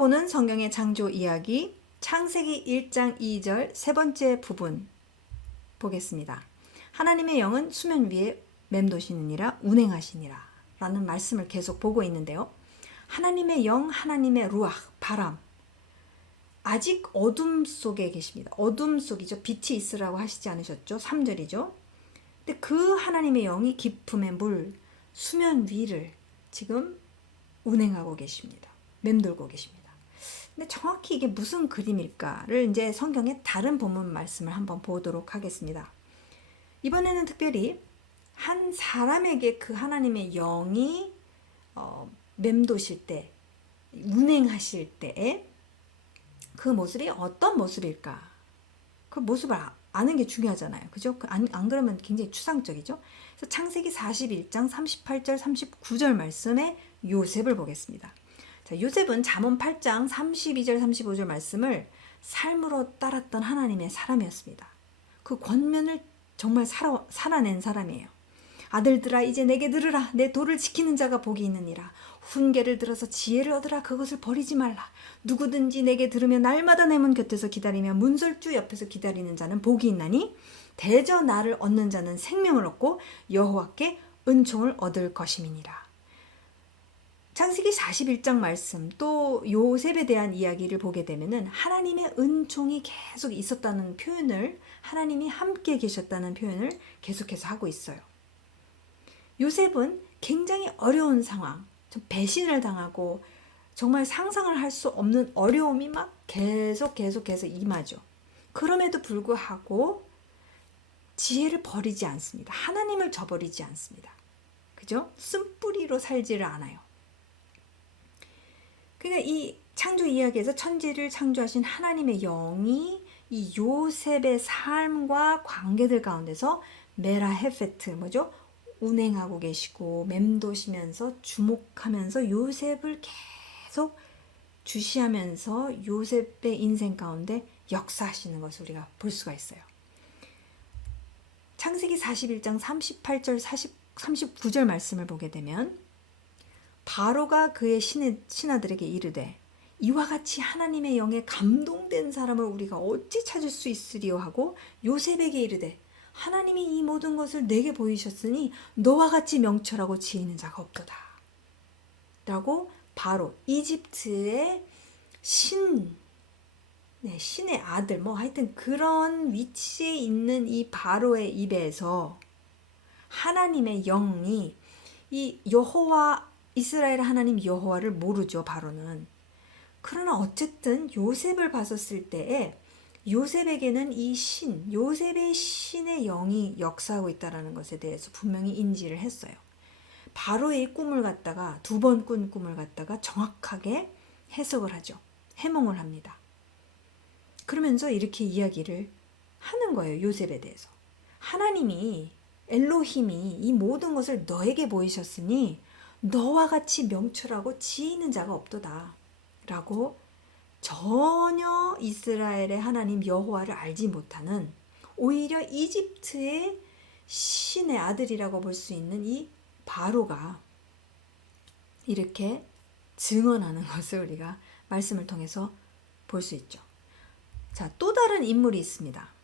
보는 성경의 창조 이야기 창세기 1장 2절 세 번째 부분 보겠습니다. 하나님의 영은 수면 위에 맴도시느니라 운행하시니라 라는 말씀을 계속 보고 있는데요. 하나님의 영, 하나님의 루ach, 바람, 아직 어둠 속에 계십니다. 어둠 속이죠. 빛이 있으라고 하시지 않으셨죠? 3절이죠. 근데 그 하나님의 영이 깊음의 물, 수면 위를 지금 운행하고 계십니다. 맴돌고 계십니다. 근데 정확히 이게 무슨 그림일까를 이제 성경의 다른 본문 말씀을 한번 보도록 하겠습니다. 이번에는 특별히 한 사람에게 그 하나님의 영이 맴도실 때, 운행하실 때에 그 모습이 어떤 모습일까? 그 모습을 아는 게 중요하잖아요. 그죠? 안 그러면 굉장히 추상적이죠? 그래서 창세기 41장 38절, 39절 말씀에 요셉을 보겠습니다. 자, 요셉은 잠언 8장 32절, 35절 말씀을 삶으로 따랐던 하나님의 사람이었습니다. 그 권면을 정말 살아낸 사람이에요. 아들들아 이제 내게 들으라. 내 도를 지키는 자가 복이 있느니라. 훈계를 들어서 지혜를 얻으라. 그것을 버리지 말라. 누구든지 내게 들으며 날마다 내 문 곁에서 기다리며 문설주 옆에서 기다리는 자는 복이 있나니 대저 나를 얻는 자는 생명을 얻고 여호와께 은총을 얻을 것임이니라. 창세기 41장 말씀 또 요셉에 대한 이야기를 보게 되면은 하나님의 은총이 계속 있었다는 표현을, 하나님이 함께 계셨다는 표현을 계속해서 하고 있어요. 요셉은 굉장히 어려운 상황, 좀 배신을 당하고 정말 상상을 할 수 없는 어려움이 막 계속해서 임하죠. 그럼에도 불구하고 지혜를 버리지 않습니다. 하나님을 저버리지 않습니다. 그죠? 쓴뿌리로 살지를 않아요. 그러니까 이 창조 이야기에서 천지를 창조하신 하나님의 영이 이 요셉의 삶과 관계들 가운데서 메라헤페트, 뭐죠? 운행하고 계시고 맴도시면서 주목하면서 요셉을 계속 주시하면서 요셉의 인생 가운데 역사하시는 것을 우리가 볼 수가 있어요. 창세기 41장 38절 39절 말씀을 보게 되면 바로가 그의 신하들에게 이르되 이와 같이 하나님의 영에 감동된 사람을 우리가 어찌 찾을 수 있으리요 하고 요셉에게 이르되 하나님이 이 모든 것을 내게 보이셨으니 너와 같이 명철하고 지혜 있는 자가 없도다 라고 바로 이집트의 신의 아들, 하여튼 그런 위치에 있는 이 바로의 입에서 하나님의 영이 이 여호와, 이스라엘 하나님 여호와를 모르죠, 바로는. 그러나 어쨌든 요셉을 봤었을 때에 요셉에게는 이 요셉의 신의 영이 역사하고 있다는 것에 대해서 분명히 인지를 했어요. 바로의 꿈을 갖다가, 2번 꾼 꿈을 갖다가 정확하게 해석을 하죠. 해몽을 합니다. 그러면서 이렇게 이야기를 하는 거예요, 요셉에 대해서. 하나님이, 엘로힘이 이 모든 것을 너에게 보이셨으니 너와 같이 명철하고 지혜 있는 자가 없도다 라고 전혀 이스라엘의 하나님 여호와를 알지 못하는, 오히려 이집트의 신의 아들이라고 볼 수 있는 이 바로가 이렇게 증언하는 것을 우리가 말씀을 통해서 볼 수 있죠. 자, 또 다른 인물이 있습니다.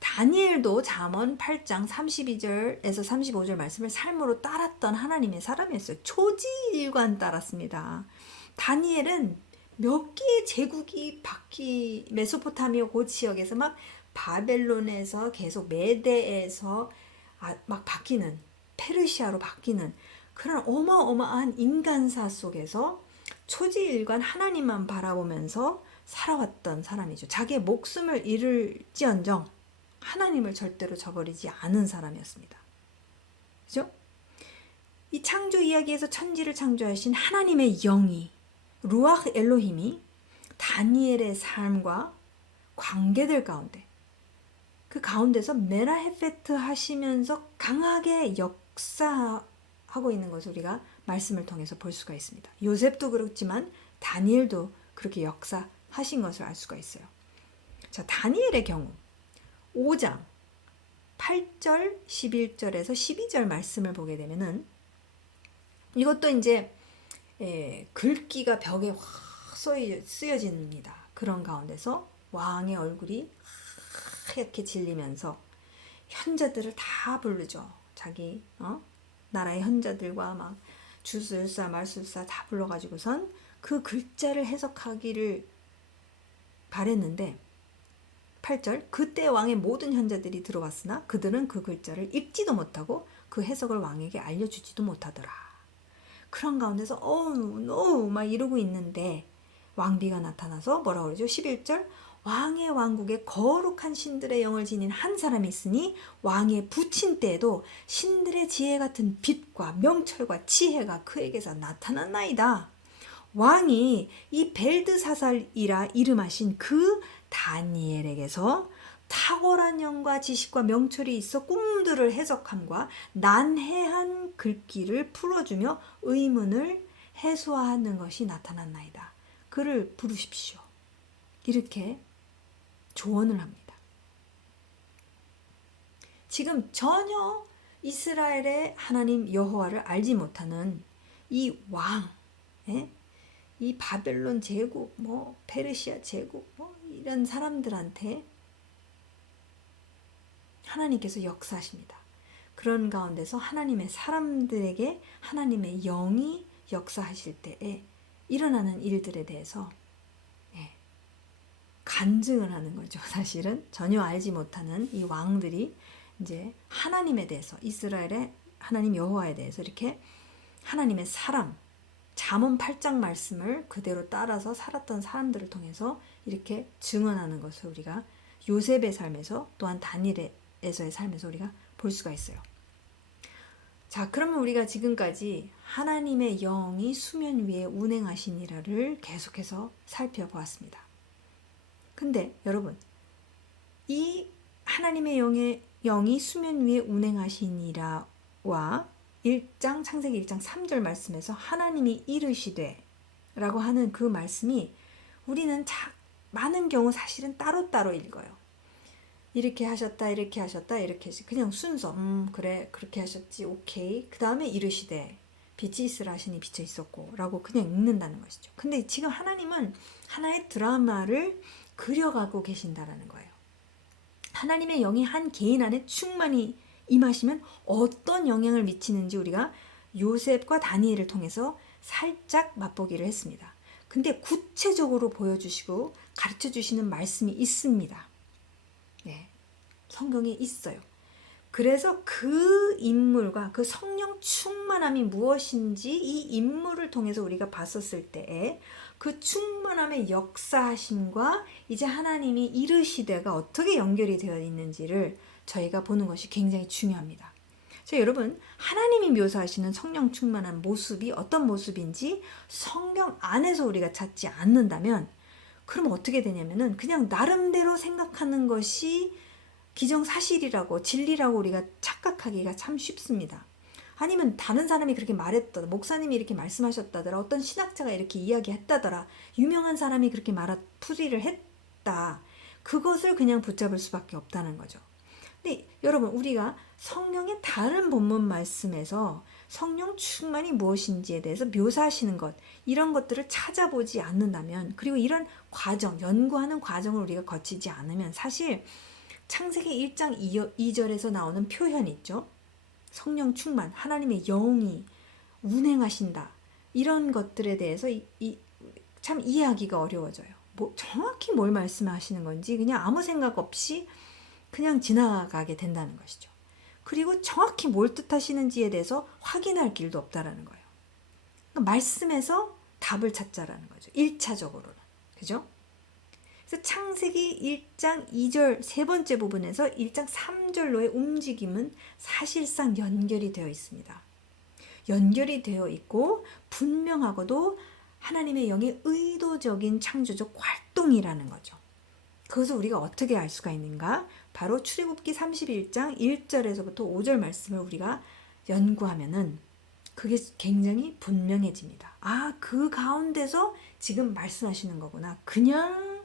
다니엘도 잠언 8장 32절에서 35절 말씀을 삶으로 따랐던 하나님의 사람이었어요. 초지일관 따랐습니다. 다니엘은 몇 개의 제국이 메소포타미아 그 지역에서 막 바벨론에서 계속 메대에서 막 바뀌는, 페르시아로 바뀌는 그런 어마어마한 인간사 속에서 초지일관 하나님만 바라보면서 살아왔던 사람이죠. 자기의 목숨을 잃을지언정 하나님을 절대로 저버리지 않은 사람이었습니다. 그죠? 이 창조 이야기에서 천지를 창조하신 하나님의 영이, 루ach 엘로힘이 다니엘의 삶과 관계들 가운데, 그 가운데서 메라헤페트 하시면서 강하게 역사하고 있는 것을 우리가 말씀을 통해서 볼 수가 있습니다. 요셉도 그렇지만 다니엘도 그렇게 역사하신 것을 알 수가 있어요. 자, 다니엘의 경우 5장 8절 11절에서 12절 말씀을 보게 되면은 이것도 이제 글귀가 벽에 확 쓰여집니다. 그런 가운데서 왕의 얼굴이 하얗게 질리면서 현자들을 다 부르죠. 자기 나라의 현자들과 막 주술사 말술사 다 불러가지고선 그 글자를 해석하기를 바랬는데 8절 그때 왕의 모든 현자들이 들어왔으나 그들은 그 글자를 읽지도 못하고 그 해석을 왕에게 알려주지도 못하더라. 그런 가운데서 노 막 이러고 있는데 왕비가 나타나서 뭐라고 그러죠? 11절 왕의 왕국에 거룩한 신들의 영을 지닌 한 사람이 있으니 왕의 부친 때에도 신들의 지혜 같은 빛과 명철과 지혜가 그에게서 나타났나이다. 왕이 이 벨드사살이라 이름하신 그 다니엘에게서 탁월한 영과 지식과 명철이 있어 꿈들을 해석함과 난해한 글귀를 풀어주며 의문을 해소하는 것이 나타났나이다. 그를 부르십시오. 이렇게 조언을 합니다. 지금 전혀 이스라엘의 하나님 여호와를 알지 못하는 이 왕, 이 바벨론 제국, 페르시아 제국, 이런 사람들한테 하나님께서 역사하십니다. 그런 가운데서 하나님의 사람들에게 하나님의 영이 역사하실 때에 일어나는 일들에 대해서 간증을 하는 거죠. 사실은 전혀 알지 못하는 이 왕들이 이제 하나님에 대해서 이스라엘의 하나님 여호와에 대해서 이렇게 하나님의 사람 잠언 8장 말씀을 그대로 따라서 살았던 사람들을 통해서 이렇게 증언하는 것을 우리가 요셉의 삶에서 또한 다니엘에서의 삶에서 우리가 볼 수가 있어요. 자, 그러면 우리가 지금까지 하나님의 영이 수면 위에 운행하시니라를 계속해서 살펴보았습니다. 근데 여러분, 이 하나님의 영이 수면 위에 운행하시니라와 창세기 1장 3절 말씀에서 하나님이 이르시되 라고 하는 그 말씀이 우리는 많은 경우 사실은 따로따로 읽어요. 이렇게 하셨다, 이렇게 하셨다, 이렇게 그냥 순서 그래 그렇게 하셨지, 오케이. 그 다음에 이르시되 빛이 있으라 하시니 비쳐 있었고 라고 그냥 읽는다는 것이죠. 근데 지금 하나님은 하나의 드라마를 그려가고 계신다라는 거예요. 하나님의 영이 한 개인 안에 충만히 임하시면 어떤 영향을 미치는지 우리가 요셉과 다니엘을 통해서 살짝 맛보기를 했습니다. 근데 구체적으로 보여주시고 가르쳐주시는 말씀이 있습니다. 성경에 있어요. 그래서 그 인물과 그 성령 충만함이 무엇인지 이 인물을 통해서 우리가 봤었을 때에 그 충만함의 역사하심과 이제 하나님이 이르시되가 어떻게 연결이 되어 있는지를 저희가 보는 것이 굉장히 중요합니다. 자, 여러분, 하나님이 묘사하시는 성령 충만한 모습이 어떤 모습인지 성경 안에서 우리가 찾지 않는다면 그럼 어떻게 되냐면은 그냥 나름대로 생각하는 것이 기정사실이라고 진리라고 우리가 착각하기가 참 쉽습니다. 아니면 다른 사람이 그렇게 말했더라, 목사님이 이렇게 말씀하셨다더라, 어떤 신학자가 이렇게 이야기했다더라, 유명한 사람이 그렇게 풀이를 했다. 그것을 그냥 붙잡을 수밖에 없다는 거죠. 근데 여러분, 우리가 성경의 다른 본문 말씀에서 성령 충만이 무엇인지에 대해서 묘사하시는 것, 이런 것들을 찾아보지 않는다면, 그리고 이런 과정, 연구하는 과정을 우리가 거치지 않으면 사실 창세기 1장 2절에서 나오는 표현 있죠. 성령 충만, 하나님의 영이 운행하신다. 이런 것들에 대해서 참 이해하기가 어려워져요. 정확히 뭘 말씀하시는 건지 그냥 아무 생각 없이 그냥 지나가게 된다는 것이죠. 그리고 정확히 뭘 뜻하시는지에 대해서 확인할 길도 없다라는 거예요. 그러니까 말씀에서 답을 찾자라는 거죠. 1차적으로는. 그죠? 그래서 창세기 1장 2절 세 번째 부분에서 1장 3절로의 움직임은 사실상 연결이 되어 있습니다. 연결이 되어 있고 분명하고도 하나님의 영의 의도적인 창조적 활동이라는 거죠. 그것을 우리가 어떻게 알 수가 있는가? 바로 출애굽기 31장 1절에서부터 5절 말씀을 우리가 연구하면은 그게 굉장히 분명해집니다. 아, 그 가운데서 지금 말씀하시는 거구나. 그냥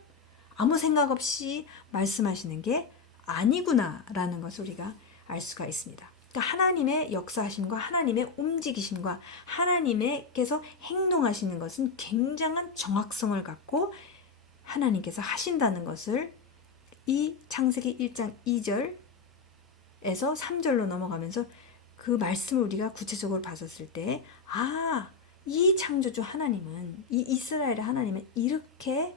아무 생각 없이 말씀하시는 게 아니구나 라는 것을 우리가 알 수가 있습니다. 그러니까 하나님의 역사하심과 하나님의 움직이심과 하나님께서 행동하시는 것은 굉장한 정확성을 갖고 하나님께서 하신다는 것을 이 창세기 1장 2절에서 3절로 넘어가면서 그 말씀을 우리가 구체적으로 봤었을 때, 아, 이 창조주 하나님은, 이 이스라엘의 하나님은 이렇게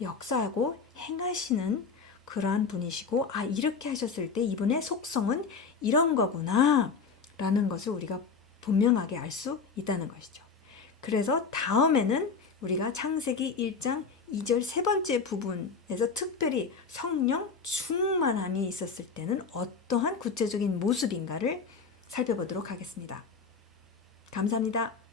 역사하고 행하시는 그러한 분이시고, 아, 이렇게 하셨을 때 이분의 속성은 이런 거구나 라는 것을 우리가 분명하게 알 수 있다는 것이죠. 그래서 다음에는 우리가 창세기 1장 2절 세 번째 부분에서 특별히 성령 충만함이 있었을 때는 어떠한 구체적인 모습인가를 살펴보도록 하겠습니다. 감사합니다.